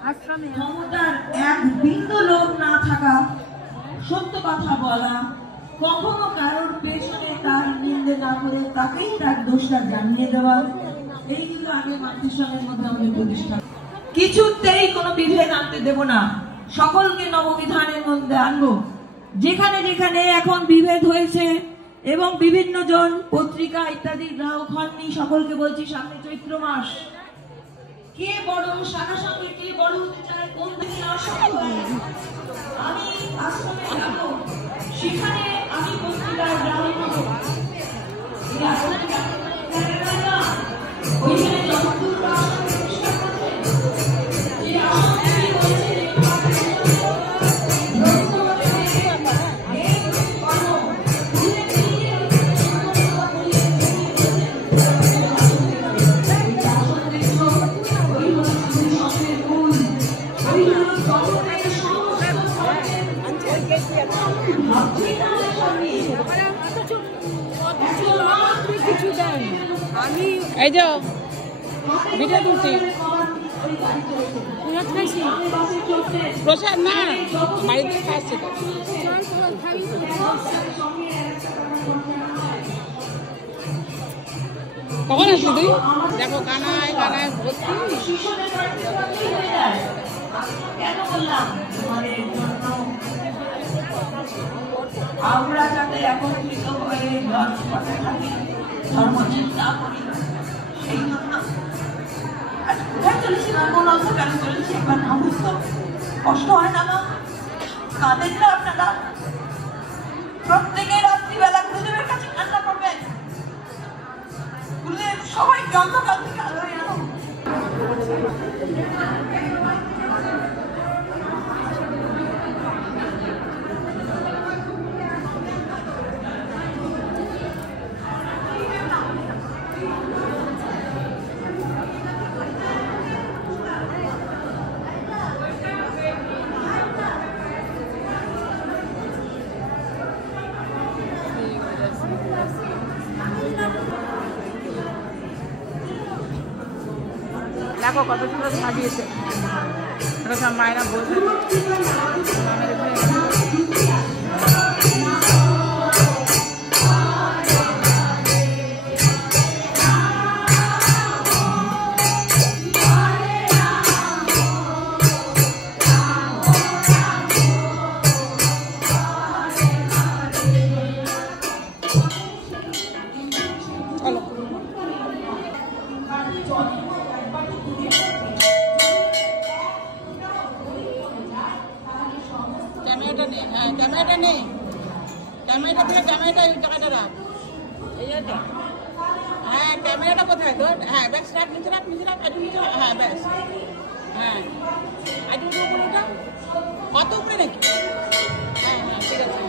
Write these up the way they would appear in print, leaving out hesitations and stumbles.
ক্ষমতার এক বিন্দু লোভ না থাকা, সত্য কথা বলা, কখনো কারোর পেছনে তার নিন্দে না করে তাকেই তার দোষটা জানিয়ে দেওয়া, এইগুলো আগে জাতিসংঘের মধ্যে আমাদের প্রতিষ্ঠা। কিছুতেই কোনো বিভেদ আনতে দেব না, সকলকে নববিধানের মধ্যে আনবো। যেখানে যেখানে এখন বিভেদ হয়েছে এবং বিভিন্ন জন পত্রিকা ইত্যাদি গ্রাহক হননি, সকলকে বলছি সামনে চৈত্র মাস, কে বড় সারা সঙ্গে কে বড় হতে চায়, কোন দিকে আমি আশ্রমে যাবো, সেখানে আমি পত্রিকার গ্রাহক হবো। ওইখানে যতদূর এই যে ভিডিও তুলছি প্রসাদ না বাড়িতে খাচ্ছি কখন আসলি তুই? দেখো কানায় কানায় ভর্তি। আমরা যাতে একত্রিত হয়ে পথে থাকি, ধর্ম চিন্তা করি, সেই জন্য কোথায় চলেছি না কোন অন্ধকারে চলেছি একবার ভাবুন তো। কষ্ট হয় না? কাঁদেন না আপনারা? প্রত্যেকে রাত্রিবেলা গুরুদেবের কাছে কান্না করবেন, গুরুদেব সবাইকে অন্ধকার থেকে আলোয় আনো। দেখো কত সুন্দর সাজিয়েছে, সব মায়েরা বলছে। ক্যামেরাটা নেই, হ্যাঁ ক্যামেরাটা নেই, ক্যামেরাটা থেকে ক্যামেরাটা এই জায়গাটা রাখ, এই জায়গাটা। হ্যাঁ ক্যামেরাটা কোথায় তোর? হ্যাঁ ব্যাস রাখ, নিচে রাখ, নিচে রাখ, একটু নিচে রাখ, হ্যাঁ ব্যাস, হ্যাঁ একটু উপরে ওটা, কত উপরে নাকি? হ্যাঁ হ্যাঁ ঠিক আছে।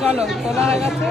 চলো তোলা হয়ে গেছে।